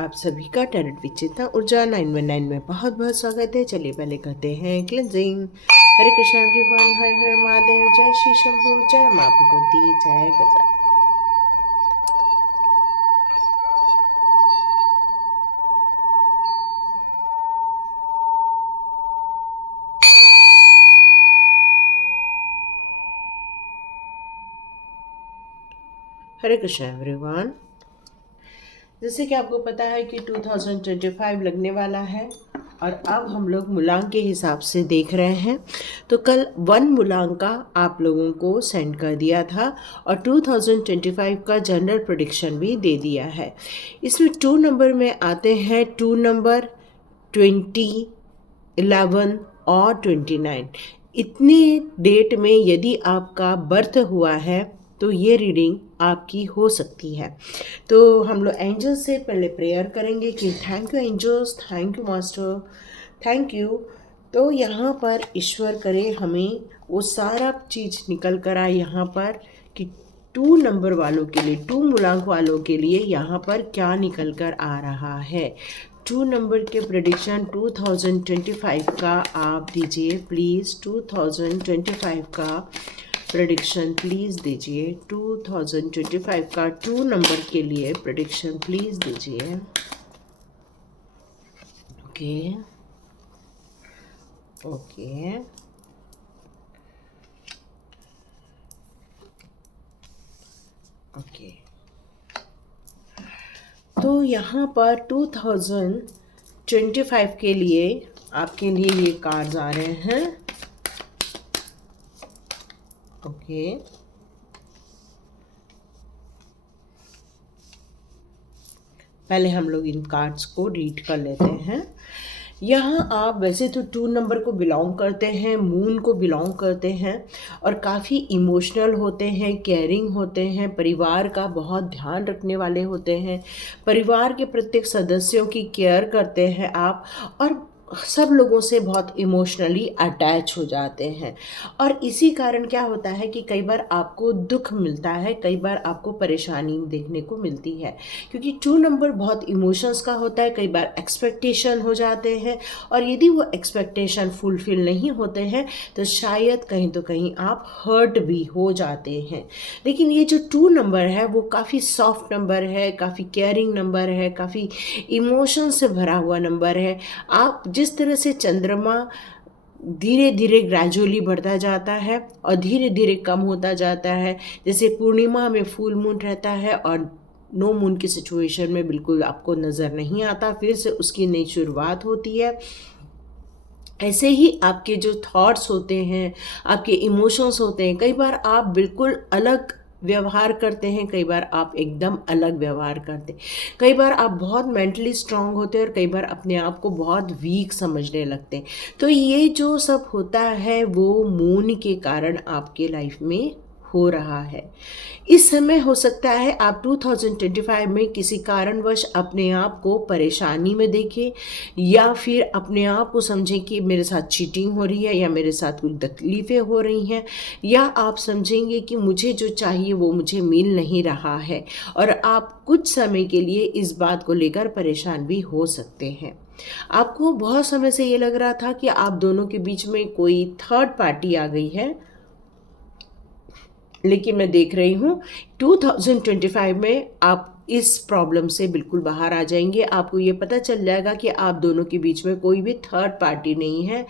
आप सभी का टैरोट विचेता ऊर्जा 919 में बहुत बहुत स्वागत है। चलिए पहले करते हैं क्लेंजिंग। हरे कृष्ण एवरीवन, हर हर महादेव, जय श्री शंभू, जय माँ भगवती, जय गजा। हरे कृष्ण एवरीवन, जैसे कि आपको पता है कि 2025 लगने वाला है और अब हम लोग मूलांक के हिसाब से देख रहे हैं। तो कल 1 मूलांक का आप लोगों को सेंड कर दिया था और 2025 का जनरल प्रेडिक्शन भी दे दिया है। इसमें 2 नंबर में आते हैं, 2 नंबर 20, 11 और 29। इतने डेट में यदि आपका बर्थ हुआ है तो ये रीडिंग आपकी हो सकती है। तो हम लोग एंजल्स से पहले प्रेयर करेंगे कि thank you angels, thank you master, thank you. तो यहाँ पर ईश्वर करे हमें वो सारा चीज़ निकल कर आए यहाँ पर कि 2 नंबर वालों के लिए, 2 मूलांक वालों के लिए यहाँ पर क्या निकल कर आ रहा है। 2 नंबर के प्रेडिक्शन 2025 का आप दीजिए प्लीज़। 2025 का प्रेडिक्शन प्लीज़ दीजिए। 2025 का 2 नंबर के लिए प्रेडिक्शन प्लीज़ दीजिए। Okay okay okay. तो यहाँ पर 2025 के लिए आपके लिए ये कार्ड्स आ रहे हैं। ओके पहले हम लोग इन कार्ड्स को रीड कर लेते हैं। यहाँ आप वैसे तो 2 नंबर को बिलोंग करते हैं, मून को बिलोंग करते हैं और काफ़ी इमोशनल होते हैं, केयरिंग होते हैं, परिवार का बहुत ध्यान रखने वाले होते हैं, परिवार के प्रत्येक सदस्यों की केयर करते हैं आप, और सब लोगों से बहुत इमोशनली अटैच हो जाते हैं। और इसी कारण क्या होता है कि कई बार आपको दुख मिलता है, कई बार आपको परेशानी देखने को मिलती है, क्योंकि 2 नंबर बहुत इमोशंस का होता है। कई बार एक्सपेक्टेशन हो जाते हैं और यदि वो एक्सपेक्टेशन फुलफिल नहीं होते हैं तो शायद कहीं तो कहीं आप हर्ट भी हो जाते हैं। लेकिन ये जो 2 नंबर है वो काफ़ी सॉफ्ट नंबर है, काफ़ी केयरिंग नंबर है, काफ़ी इमोशन से भरा हुआ नंबर है। आप जिस तरह से चंद्रमा धीरे धीरे ग्रेजुअली बढ़ता जाता है और धीरे धीरे कम होता जाता है, जैसे पूर्णिमा में फुल मून रहता है और नो मून की सिचुएशन में बिल्कुल आपको नज़र नहीं आता, फिर से उसकी नई शुरुआत होती है। ऐसे ही आपके जो थॉट्स होते हैं, आपके इमोशंस होते हैं, कई बार आप बिल्कुल अलग व्यवहार करते हैं, कई बार आप एकदम अलग व्यवहार करते हैं, कई बार आप बहुत मेंटली स्ट्रांग होते हैं और कई बार अपने आप को बहुत वीक समझने लगते हैं। तो ये जो सब होता है वो मून के कारण आपके लाइफ में हो रहा है। इस समय हो सकता है आप 2025 में किसी कारणवश अपने आप को परेशानी में देखें या फिर अपने आप को समझें कि मेरे साथ चीटिंग हो रही है या मेरे साथ कुछ तकलीफ़ें हो रही हैं, या आप समझेंगे कि मुझे जो चाहिए वो मुझे मिल नहीं रहा है और आप कुछ समय के लिए इस बात को लेकर परेशान भी हो सकते हैं। आपको बहुत समय से ये लग रहा था कि आप दोनों के बीच में कोई थर्ड पार्टी आ गई है, लेकिन मैं देख रही हूँ 2025 में आप इस प्रॉब्लम से बिल्कुल बाहर आ जाएंगे। आपको ये पता चल जाएगा कि आप दोनों के बीच में कोई भी थर्ड पार्टी नहीं है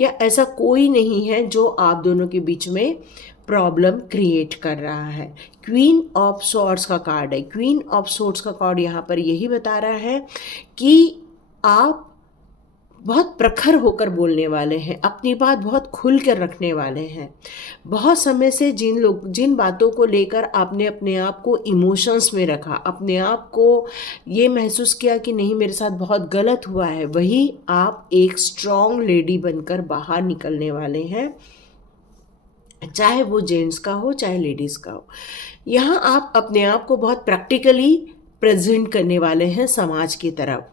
या ऐसा कोई नहीं है जो आप दोनों के बीच में प्रॉब्लम क्रिएट कर रहा है। क्वीन ऑफ सॉर्ड्स का कार्ड है। क्वीन ऑफ सॉर्ड्स का कार्ड यहाँ पर यही बता रहा है कि आप बहुत प्रखर होकर बोलने वाले हैं, अपनी बात बहुत खुल कर रखने वाले हैं। बहुत समय से जिन बातों को लेकर आपने अपने आप को इमोशंस में रखा, अपने आप को ये महसूस किया कि नहीं मेरे साथ बहुत गलत हुआ है, वही आप एक स्ट्रॉन्ग लेडी बनकर बाहर निकलने वाले हैं, चाहे वो जेंट्स का हो चाहे लेडीज़ का हो। यहाँ आप अपने आप को बहुत प्रैक्टिकली प्रेजेंट करने वाले हैं समाज की तरफ।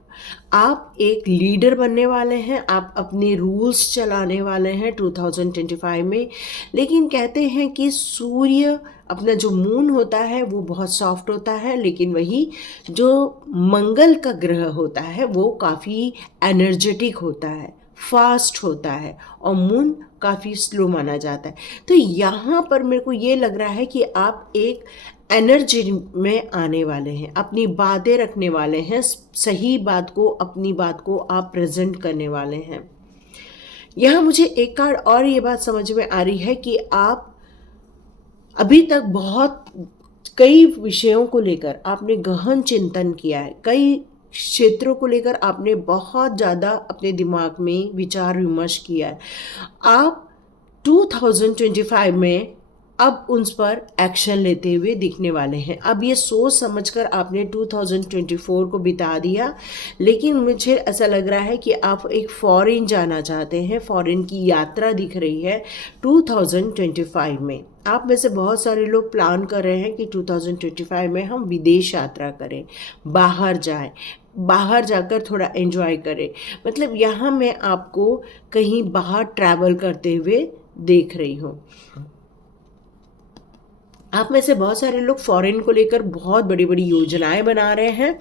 आप एक लीडर बनने वाले हैं, आप अपने रूल्स चलाने वाले हैं 2025 में। लेकिन कहते हैं कि सूर्य, अपना जो मून होता है वो बहुत सॉफ्ट होता है, लेकिन वही जो मंगल का ग्रह होता है वो काफ़ी एनर्जेटिक होता है, फास्ट होता है, और मून काफ़ी स्लो माना जाता है। तो यहाँ पर मेरे को ये लग रहा है कि आप एक एनर्जी में आने वाले हैं, अपनी बातें रखने वाले हैं, सही बात को, अपनी बात को आप प्रेजेंट करने वाले हैं। यहाँ मुझे एक कार्ड और ये बात समझ में आ रही है कि आप अभी तक बहुत कई विषयों को लेकर आपने गहन चिंतन किया है, कई क्षेत्रों को लेकर आपने बहुत ज़्यादा अपने दिमाग में विचार विमर्श किया है। आप 2025 में अब उन पर एक्शन लेते हुए दिखने वाले हैं। अब ये सोच समझकर आपने 2024 को बिता दिया, लेकिन मुझे ऐसा लग रहा है कि आप एक फॉरेन जाना चाहते हैं, फॉरेन की यात्रा दिख रही है 2025 में। आप में से बहुत सारे लोग प्लान कर रहे हैं कि 2025 में हम विदेश यात्रा करें, बाहर जाएं, बाहर जाकर थोड़ा एंजॉय करें। मतलब यहाँ मैं आपको कहीं बाहर ट्रैवल करते हुए देख रही हूँ। आप में से बहुत सारे लोग फॉरेन को लेकर बहुत बड़ी बड़ी योजनाएं बना रहे हैं।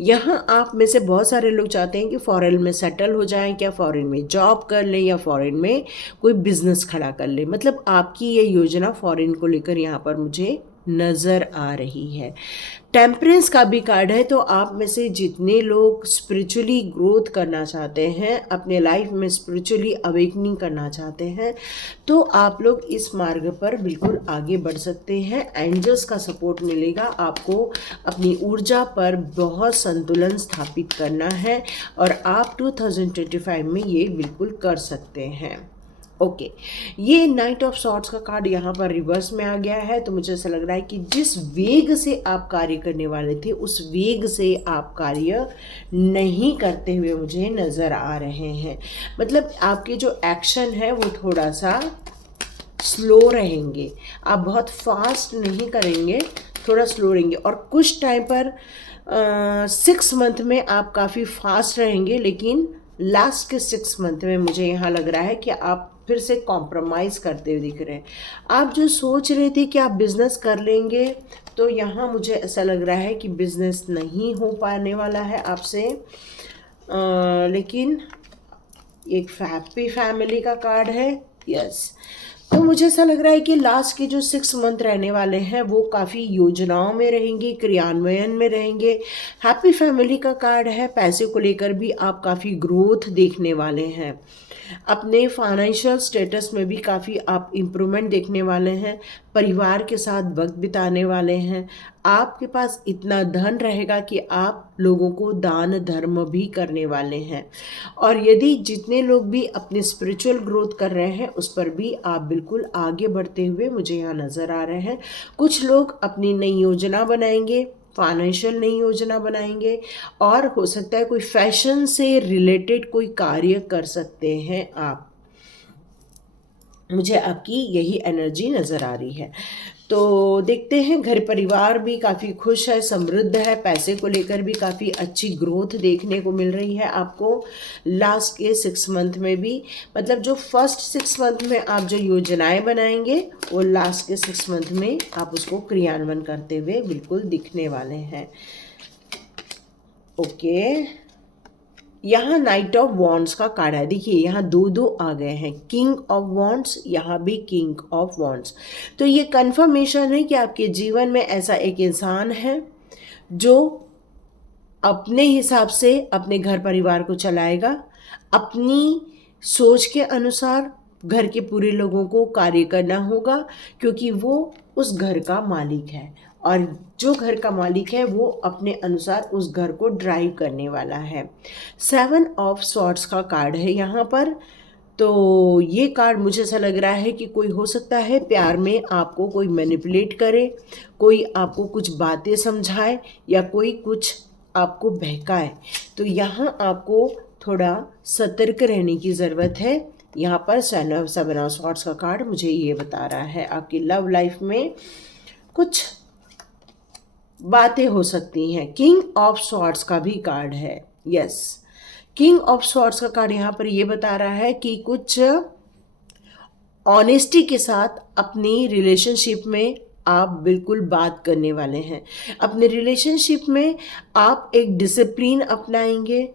यहाँ आप में से बहुत सारे लोग चाहते हैं कि फॉरेन में सेटल हो जाएं, क्या फॉरेन में जॉब कर लें या फॉरेन में कोई बिजनेस खड़ा कर लें। मतलब आपकी ये योजना फॉरेन को लेकर यहाँ पर मुझे नज़र आ रही है। टेम्परेंस का भी कार्ड है, तो आप में से जितने लोग स्पिरिचुअली ग्रोथ करना चाहते हैं, अपने लाइफ में स्पिरिचुअली अवेकनिंग करना चाहते हैं, तो आप लोग इस मार्ग पर बिल्कुल आगे बढ़ सकते हैं। एंजल्स का सपोर्ट मिलेगा आपको, अपनी ऊर्जा पर बहुत संतुलन स्थापित करना है और आप 2025 में ये बिल्कुल कर सकते हैं। ओके, ये नाइट ऑफ सॉर्ड्स का कार्ड यहाँ पर रिवर्स में आ गया है, तो मुझे ऐसा लग रहा है कि जिस वेग से आप कार्य करने वाले थे उस वेग से आप कार्य नहीं करते हुए मुझे नज़र आ रहे हैं। मतलब आपके जो एक्शन है वो थोड़ा सा स्लो रहेंगे, आप बहुत फास्ट नहीं करेंगे, थोड़ा स्लो रहेंगे। और कुछ टाइम पर 6 मंथ में आप काफ़ी फास्ट रहेंगे, लेकिन लास्ट के 6 मंथ में मुझे यहाँ लग रहा है कि आप फिर से कॉम्प्रोमाइज़ करते हुए दिख रहे हैं। आप जो सोच रहे थे कि आप बिज़नेस कर लेंगे, तो यहाँ मुझे ऐसा लग रहा है कि बिज़नेस नहीं हो पाने वाला है आपसे। लेकिन एक हैप्पी फैमिली का कार्ड है, यस। तो मुझे ऐसा लग रहा है कि लास्ट के जो 6 मंथ रहने वाले हैं वो काफ़ी योजनाओं में रहेंगे, क्रियान्वयन में रहेंगे। हैप्पी फैमिली का कार्ड है, पैसे को लेकर भी आप काफ़ी ग्रोथ देखने वाले हैं। अपने फाइनेंशियल स्टेटस में भी काफ़ी आप इम्प्रूवमेंट देखने वाले हैं। परिवार के साथ वक्त बिताने वाले हैं। आपके पास इतना धन रहेगा कि आप लोगों को दान धर्म भी करने वाले हैं। और यदि जितने लोग भी अपने स्पिरिचुअल ग्रोथ कर रहे हैं उस पर भी आप बिल्कुल आगे बढ़ते हुए मुझे यहाँ नज़र आ रहे हैं। कुछ लोग अपनी नई योजना बनाएंगे, फाइनेंशियल नई योजना बनाएंगे, और हो सकता है कोई फैशन से रिलेटेड कोई कार्य कर सकते हैं आप। मुझे आपकी यही एनर्जी नज़र आ रही है। तो देखते हैं, घर परिवार भी काफ़ी खुश है, समृद्ध है, पैसे को लेकर भी काफ़ी अच्छी ग्रोथ देखने को मिल रही है आपको लास्ट के 6 मंथ में भी। मतलब जो फर्स्ट 6 मंथ में आप जो योजनाएं बनाएंगे वो लास्ट के 6 मंथ में आप उसको क्रियान्वयन करते हुए बिल्कुल दिखने वाले हैं। ओके, यहाँ नाइट ऑफ वॉन्ड्स का कार्ड है। देखिए यहाँ दो आ गए हैं, किंग ऑफ वॉन्ड्स, यहाँ भी किंग ऑफ वॉन्ड्स। तो ये कंफर्मेशन है कि आपके जीवन में ऐसा एक इंसान है जो अपने हिसाब से अपने घर परिवार को चलाएगा, अपनी सोच के अनुसार घर के पूरे लोगों को कार्य करना होगा, क्योंकि वो उस घर का मालिक है और जो घर का मालिक है वो अपने अनुसार उस घर को ड्राइव करने वाला है। 7 ऑफ सॉर्ड्स का कार्ड है यहाँ पर। तो ये कार्ड मुझे ऐसा लग रहा है कि कोई हो सकता है प्यार में आपको कोई मैनिपुलेट करे, कोई आपको कुछ बातें समझाए या कोई कुछ आपको बहकाए। तो यहाँ आपको थोड़ा सतर्क रहने की ज़रूरत है। यहाँ पर 7 ऑफ सॉर्ड्स का कार्ड मुझे ये बता रहा है आपकी लव लाइफ में कुछ बातें हो सकती हैं। किंग ऑफ स्वॉर्ड्स का भी कार्ड है। यस, किंग ऑफ स्वॉर्ड्स का कार्ड यहाँ पर ये बता रहा है कि कुछ ऑनेस्टी के साथ अपनी रिलेशनशिप में आप बिल्कुल बात करने वाले हैं। अपने रिलेशनशिप में आप एक डिसिप्लिन अपनाएंगे,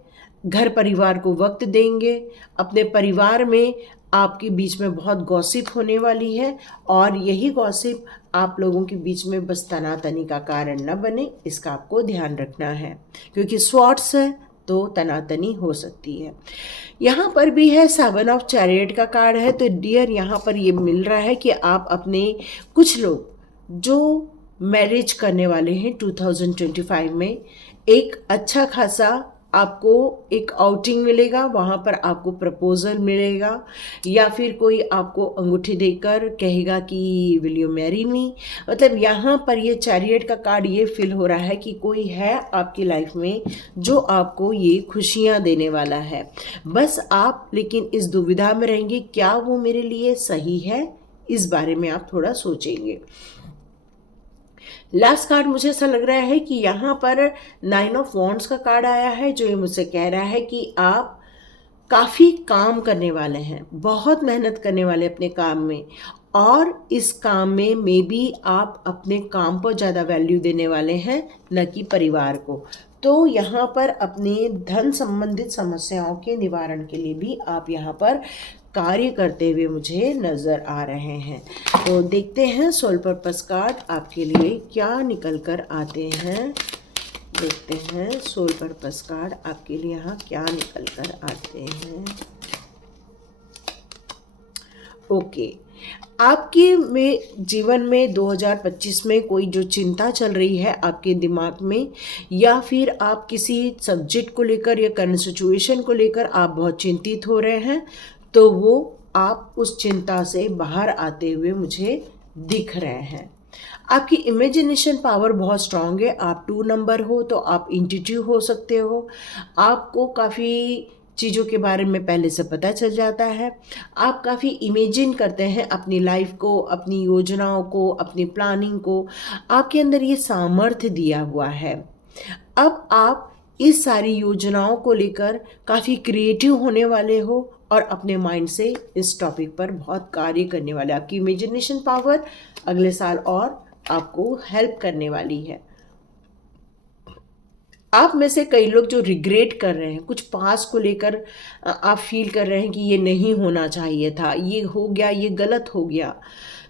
घर परिवार को वक्त देंगे। अपने परिवार में आपके बीच में बहुत गॉसिप होने वाली है और यही गॉसिप आप लोगों के बीच में बस तनातनी का कारण न बने, इसका आपको ध्यान रखना है, क्योंकि स्वॉर्ड्स है तो तनातनी हो सकती है। यहाँ पर भी है 7 ऑफ चैरियट का कार्ड है। तो डियर, यहाँ पर ये मिल रहा है कि आप अपने कुछ लोग जो मैरिज करने वाले हैं 2025 में, एक अच्छा खासा आपको एक आउटिंग मिलेगा, वहाँ पर आपको प्रपोजल मिलेगा या फिर कोई आपको अंगूठी देकर कहेगा कि विल यू मैरी मी। मतलब यहाँ पर ये चैरियट का कार्ड ये फील हो रहा है कि कोई है आपकी लाइफ में जो आपको ये खुशियाँ देने वाला है। बस आप लेकिन इस दुविधा में रहेंगे, क्या वो मेरे लिए सही है, इस बारे में आप थोड़ा सोचेंगे। लास्ट कार्ड मुझे ऐसा लग रहा है कि यहाँ पर 9 ऑफ वॉन्ड्स का कार्ड आया है, जो ये मुझसे कह रहा है कि आप काफ़ी काम करने वाले हैं, बहुत मेहनत करने वाले अपने काम में, और इस काम में मे बी आप अपने काम पर ज़्यादा वैल्यू देने वाले हैं, न कि परिवार को। तो यहाँ पर अपने धन संबंधित समस्याओं के निवारण के लिए भी आप यहाँ पर कार्य करते हुए मुझे नज़र आ रहे हैं। तो देखते हैं सोल पर्पस कार्ड आपके लिए क्या निकल कर आते हैं। देखते हैं सोल पर्पस कार्ड आपके लिए यहाँ क्या निकल कर आते हैं। ओके, आपके में जीवन में 2025 में कोई जो चिंता चल रही है आपके दिमाग में, या फिर आप किसी सब्जेक्ट को लेकर या करंट सिचुएशन को लेकर आप बहुत चिंतित हो रहे हैं, तो वो आप उस चिंता से बाहर आते हुए मुझे दिख रहे हैं। आपकी इमेजिनेशन पावर बहुत स्ट्रांग है। आप 2 नंबर हो तो आप इंट्यूटिव हो सकते हो। आपको काफ़ी चीज़ों के बारे में पहले से पता चल जाता है। आप काफ़ी इमेजिन करते हैं अपनी लाइफ को, अपनी योजनाओं को, अपनी प्लानिंग को। आपके अंदर ये सामर्थ्य दिया हुआ है। अब आप इस सारी योजनाओं को लेकर काफ़ी क्रिएटिव होने वाले हो और अपने माइंड से इस टॉपिक पर बहुत कार्य करने वाले। आपकी इमेजिनेशन पावर अगले साल और आपको हेल्प करने वाली है। आप में से कई लोग जो रिग्रेट कर रहे हैं, कुछ पास को लेकर आप फील कर रहे हैं कि ये नहीं होना चाहिए था, ये हो गया, ये गलत हो गया,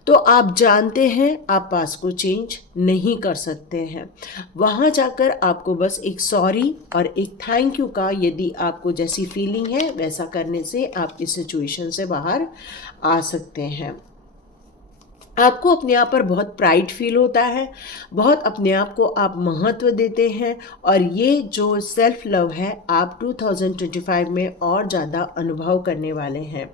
तो आप जानते हैं आप पास को चेंज नहीं कर सकते हैं। वहाँ जाकर आपको बस एक सॉरी और एक थैंक यू का, यदि आपको जैसी फीलिंग है वैसा करने से आप इस सिचुएशन से बाहर आ सकते हैं। आपको अपने आप पर बहुत प्राइड फील होता है, बहुत अपने आप को आप महत्व देते हैं, और ये जो सेल्फ लव है आप 2025 में और ज़्यादा अनुभव करने वाले हैं।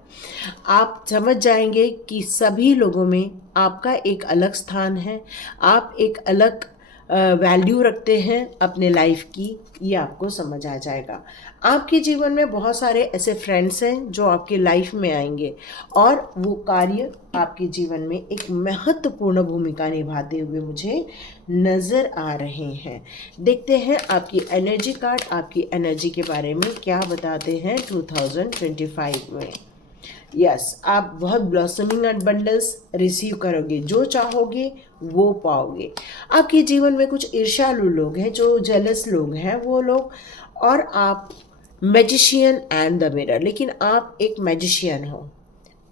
आप समझ जाएंगे कि सभी लोगों में आपका एक अलग स्थान है, आप एक अलग वैल्यू रखते हैं अपने लाइफ की, ये आपको समझ आ जाएगा। आपके जीवन में बहुत सारे ऐसे फ्रेंड्स हैं जो आपके लाइफ में आएंगे और वो कार्य आपके जीवन में एक महत्वपूर्ण भूमिका निभाते हुए मुझे नज़र आ रहे हैं। देखते हैं आपकी एनर्जी कार्ड आपकी एनर्जी के बारे में क्या बताते हैं 2025 में। यस, आप बहुत ब्लॉसमिंग अबंडेंस रिसीव करोगे, जो चाहोगे वो पाओगे। आपके जीवन में कुछ ईर्ष्यालु लोग हैं, जो जेलस लोग हैं वो लोग, और आप मैजिशियन एंड द मिरर, लेकिन आप एक मैजिशियन हो।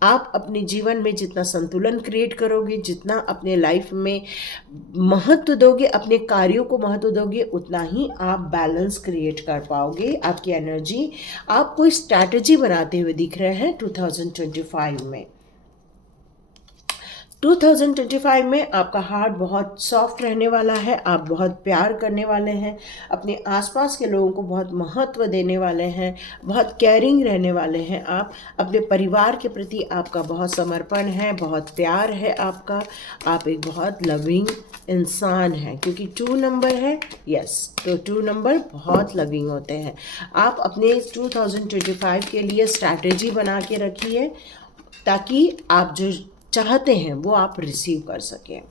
आप अपने जीवन में जितना संतुलन क्रिएट करोगे, जितना अपने लाइफ में महत्व दोगे, अपने कार्यों को महत्व दोगे, उतना ही आप बैलेंस क्रिएट कर पाओगे। आपकी एनर्जी, आप कोई स्ट्रैटेजी बनाते हुए दिख रहे हैं 2025 में। 2025 में आपका हार्ट बहुत सॉफ्ट रहने वाला है, आप बहुत प्यार करने वाले हैं, अपने आसपास के लोगों को बहुत महत्व देने वाले हैं, बहुत केयरिंग रहने वाले हैं। आप अपने परिवार के प्रति आपका बहुत समर्पण है, बहुत प्यार है आपका, आप एक बहुत लविंग इंसान हैं, क्योंकि 2 नंबर है। यस, तो 2 नंबर बहुत लविंग होते हैं। आप अपने 2025 के लिए स्ट्रैटेजी बना के रखिए ताकि आप जो चाहते हैं वो आप रिसीव कर सकें।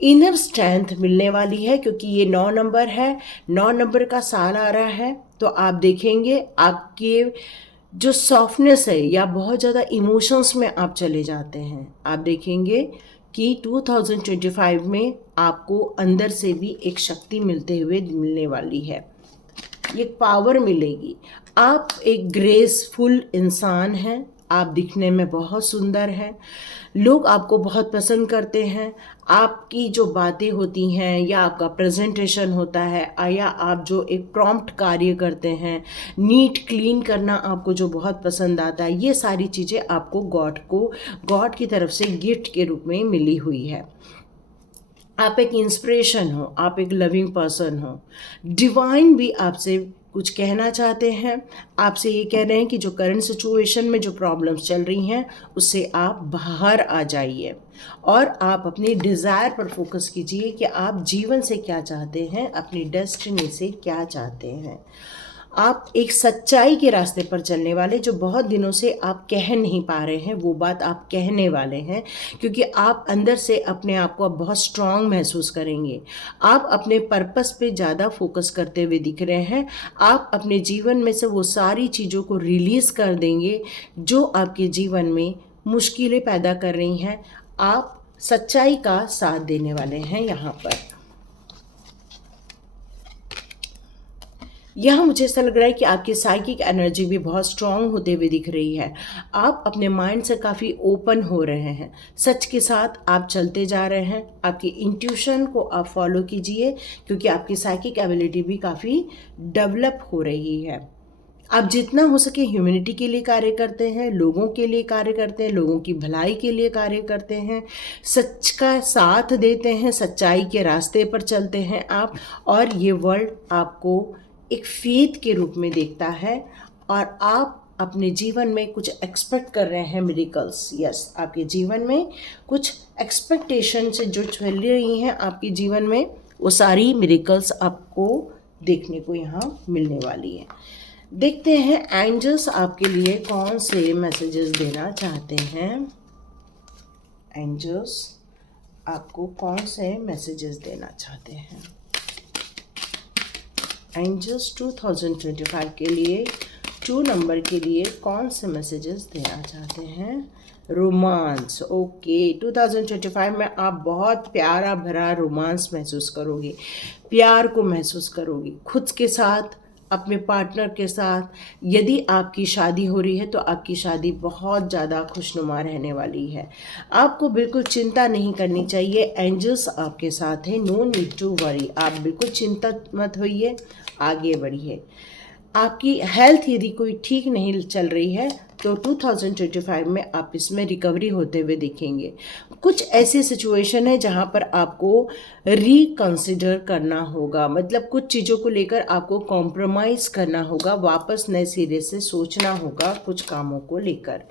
इनर स्ट्रेंथ मिलने वाली है क्योंकि ये 9 नंबर है, 9 नंबर का साल आ रहा है। तो आप देखेंगे आपके जो सॉफ्टनेस है या बहुत ज़्यादा इमोशंस में आप चले जाते हैं, आप देखेंगे कि 2025 में आपको अंदर से भी एक शक्ति मिलने वाली है, एक पावर मिलेगी। आप एक ग्रेसफुल इंसान हैं, आप दिखने में बहुत सुंदर हैं, लोग आपको बहुत पसंद करते हैं। आपकी जो बातें होती हैं या आपका प्रेजेंटेशन होता है या आप जो एक प्रॉम्प्ट कार्य करते हैं, नीट क्लीन करना आपको जो बहुत पसंद आता है, ये सारी चीज़ें आपको गॉड की तरफ से गिफ्ट के रूप में मिली हुई है। आप एक इंस्पिरेशन हो, आप एक लविंग पर्सन हो, डिवाइन भी आपसे कुछ कहना चाहते हैं। आपसे ये कह रहे हैं कि जो करंट सिचुएशन में जो प्रॉब्लम्स चल रही हैं उससे आप बाहर आ जाइए और आप अपनी डिज़ायर पर फोकस कीजिए कि आप जीवन से क्या चाहते हैं, अपनी डेस्टिनी से क्या चाहते हैं। आप एक सच्चाई के रास्ते पर चलने वाले, जो बहुत दिनों से आप कह नहीं पा रहे हैं वो बात आप कहने वाले हैं, क्योंकि आप अंदर से अपने आप को अब बहुत स्ट्रांग महसूस करेंगे। आप अपने पर्पस पे ज़्यादा फोकस करते हुए दिख रहे हैं। आप अपने जीवन में से वो सारी चीज़ों को रिलीज़ कर देंगे जो आपके जीवन में मुश्किलें पैदा कर रही हैं। आप सच्चाई का साथ देने वाले हैं। यहाँ पर यहाँ मुझे ऐसा लग रहा है कि आपकी साइकिक एनर्जी भी बहुत स्ट्रांग होते हुए दिख रही है। आप अपने माइंड से काफ़ी ओपन हो रहे हैं, सच के साथ आप चलते जा रहे हैं। आपकी इंट्यूशन को आप फॉलो कीजिए क्योंकि आपकी साइकिक एबिलिटी भी काफ़ी डेवलप हो रही है। आप जितना हो सके ह्यूमैनिटी के लिए कार्य करते हैं, लोगों के लिए कार्य करते हैं, लोगों की भलाई के लिए कार्य करते हैं, सच का साथ देते हैं, सच्चाई के रास्ते पर चलते हैं आप, और ये वर्ल्ड आपको एक फेथ के रूप में देखता है और आप अपने जीवन में कुछ एक्सपेक्ट कर रहे हैं मिरेकल्स। यस, आपके जीवन में कुछ एक्सपेक्टेशन से जो चल रही हैं आपके जीवन में, वो सारी मिरेकल्स आपको देखने को यहाँ मिलने वाली है। देखते हैं एंजल्स आपके लिए कौन से मैसेजेस देना चाहते हैं। एंजल्स आपको कौन से मैसेजेस देना चाहते हैं। एंजल्स 2025 के लिए 2 नंबर के लिए कौन से मैसेजेस देना चाहते हैं। रोमांस, ओके, 2025 में आप बहुत प्यारा भरा रोमांस महसूस करोगे, प्यार को महसूस करोगे खुद के साथ, अपने पार्टनर के साथ। यदि आपकी शादी हो रही है तो आपकी शादी बहुत ज़्यादा खुशनुमा रहने वाली है। आपको बिल्कुल चिंता नहीं करनी चाहिए, एंजल्स आपके साथ हैं। नो नीड टू वरी, आप बिल्कुल चिंता मत होइए, आगे बढ़िए। आपकी हेल्थ यदि कोई ठीक नहीं चल रही है तो 2025 में आप इसमें रिकवरी होते हुए दिखेंगे। कुछ ऐसी सिचुएशन है जहाँ पर आपको रिकंसिडर करना होगा, मतलब कुछ चीज़ों को लेकर आपको कॉम्प्रोमाइज़ करना होगा, वापस नए सिरे से सोचना होगा कुछ कामों को लेकर।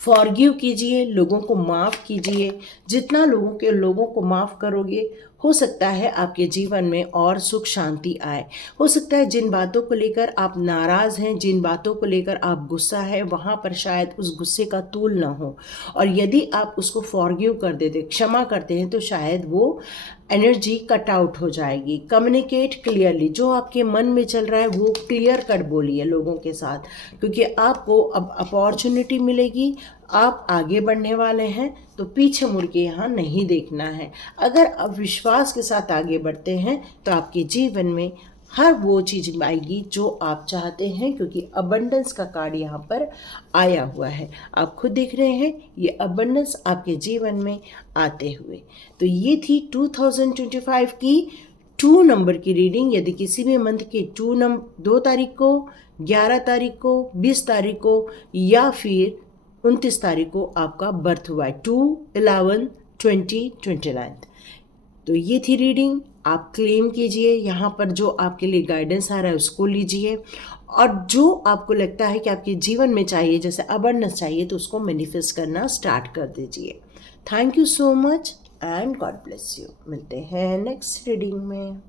फॉरगिव कीजिए, लोगों को माफ़ कीजिए। जितना लोगों को माफ़ करोगे, हो सकता है आपके जीवन में और सुख शांति आए। हो सकता है जिन बातों को लेकर आप नाराज़ हैं, जिन बातों को लेकर आप गुस्सा है, वहाँ पर शायद उस गुस्से का तूल ना हो, और यदि आप उसको फॉरगिव कर देते, क्षमा करते हैं, तो शायद वो एनर्जी कट आउट हो जाएगी। कम्युनिकेट क्लियरली, जो आपके मन में चल रहा है वो क्लियर कट बोलिए लोगों के साथ, क्योंकि आपको अब अपॉर्चुनिटी मिलेगी। आप आगे बढ़ने वाले हैं तो पीछे मुड़ के यहाँ नहीं देखना है। अगर आप विश्वास के साथ आगे बढ़ते हैं तो आपके जीवन में हर वो चीज़ आएगी जो आप चाहते हैं, क्योंकि अबंडेंस का कार्ड यहाँ पर आया हुआ है। आप खुद देख रहे हैं ये अबंडेंस आपके जीवन में आते हुए। तो ये थी 2025 की 2 नंबर की रीडिंग। यदि किसी भी मंथ के 2 तारीख को, 11 तारीख को, 20 तारीख को या फिर 29 तारीख को आपका बर्थ हुआ है, 2/11/2029, तो ये थी रीडिंग। आप क्लेम कीजिए, यहाँ पर जो आपके लिए गाइडेंस आ रहा है उसको लीजिए, और जो आपको लगता है कि आपके जीवन में चाहिए, जैसे अबंडेंस चाहिए, तो उसको मैनिफेस्ट करना स्टार्ट कर दीजिए। Thank you so much and God bless you. मिलते हैं नेक्स्ट रीडिंग में।